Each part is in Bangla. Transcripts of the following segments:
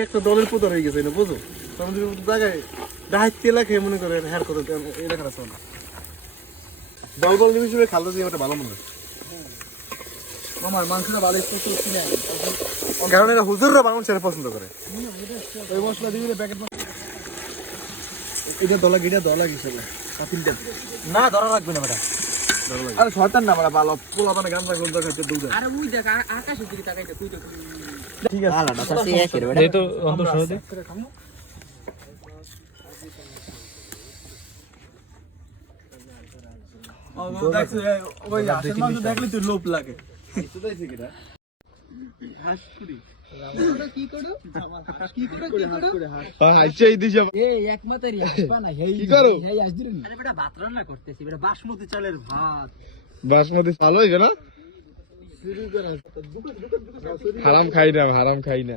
একটা দলের প্রধান হয়ে গেছে না বুঝো আমাদের জায়গায় দায়িত্ব এলাকা মনে করে হ্যার কথা এলাকাটা চলে দল বল হিসেবে খালদা দিয়ে একটা ভালো মনে হয় আমার মাংসটা ভালো একটু করছি না কারণ এরা হুজুররা বাংলা ছেড়ে পছন্দ করে ওই মশলা দিয়ে প্যাকেট এটা দলা গেছিল তিনটা না ধরা লাগবে না ম্যাডাম আরে শয়তান না আমরা ভালো পোলা মানে গান রাখলো তো খাইতে দুধ আরে ওই দেখ আকাশের দিকে তাকাইতে তুই তো ঠিক আছে আলাদা সাথে একের বেটা এই তো অন্ত সহজে দেখছো ওই আসল মাংস দেখলে তুই লোভ লাগে কি করো আচ্ছা এই দিছে এই এক মাতারি আসবা না হেই কি করো? হেই আজ দিন আরে বেটা ভাত রান্না করতেছি বেটা বাসমতি চালের ভাত বাসমতি ভালো হইবে না হারাম খাই না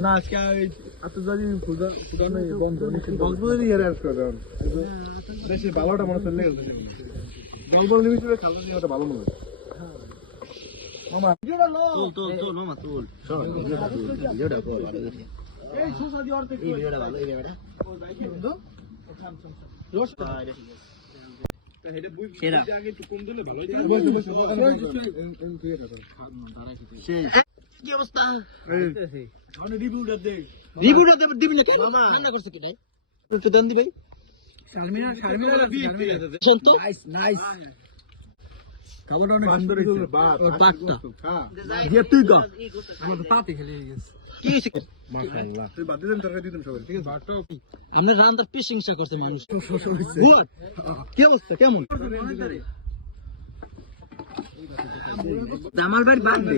না আজকে এত যদি ফুদা বন্ধ বকবুদের ইয়ার অ্যাড করে দেন বেশি ভালোটা মনে চলে গেছে জঙ্গল নিবিসে খালদা দিয়ে একটা ভালো মনে হয় তোল মামা তোল ভিডিওটা কর ভালো দেখে এই সোসা দি অর্ধেক এই ভিডিওটা ভালো এই বেটা সেরা কি অবস্থা রিভিউটা দে দিবি না কেন রান্না করছে কি ভাই একটু দেন দি ভাই শারমিনা শান্ত নাইস খাবারটা অনেক সুন্দর হয়েছে পাকটা দিয়ে তুই কর আমার তো পাতে খেলে গেছে কি হইছে মাশাআল্লাহ তুই বাদ দিন তরকারি দিতেন সবাই ঠিক আছে আমরা রান্নার প্রশংসা করতে মানুষ গুড কি অবস্থা কেমন জামাল ভাই বার্থডে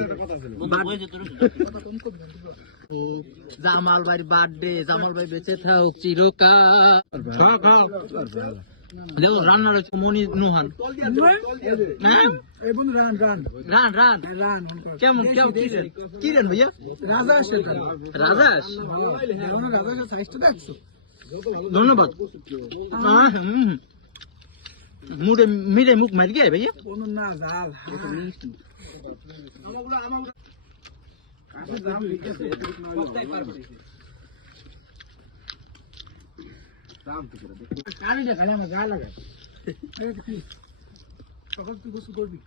জামাল ভাই বার্থডে জামাল ভাই বেঁচে থাক চিরকাল দেও রান্নার হচ্ছে মনি নোহান এই বন্ধু রান রান কেমন কি রেন ভাইয়া রাজা আসে রাজাস রাজা সাইজটা দেখছো ধন্যবাদ মুড়ে মিরে মুখ মারি গে ভাইয়া কোন না জাল কালি দেখালে আমার গা লাগায় সকল তুই গোসল করবি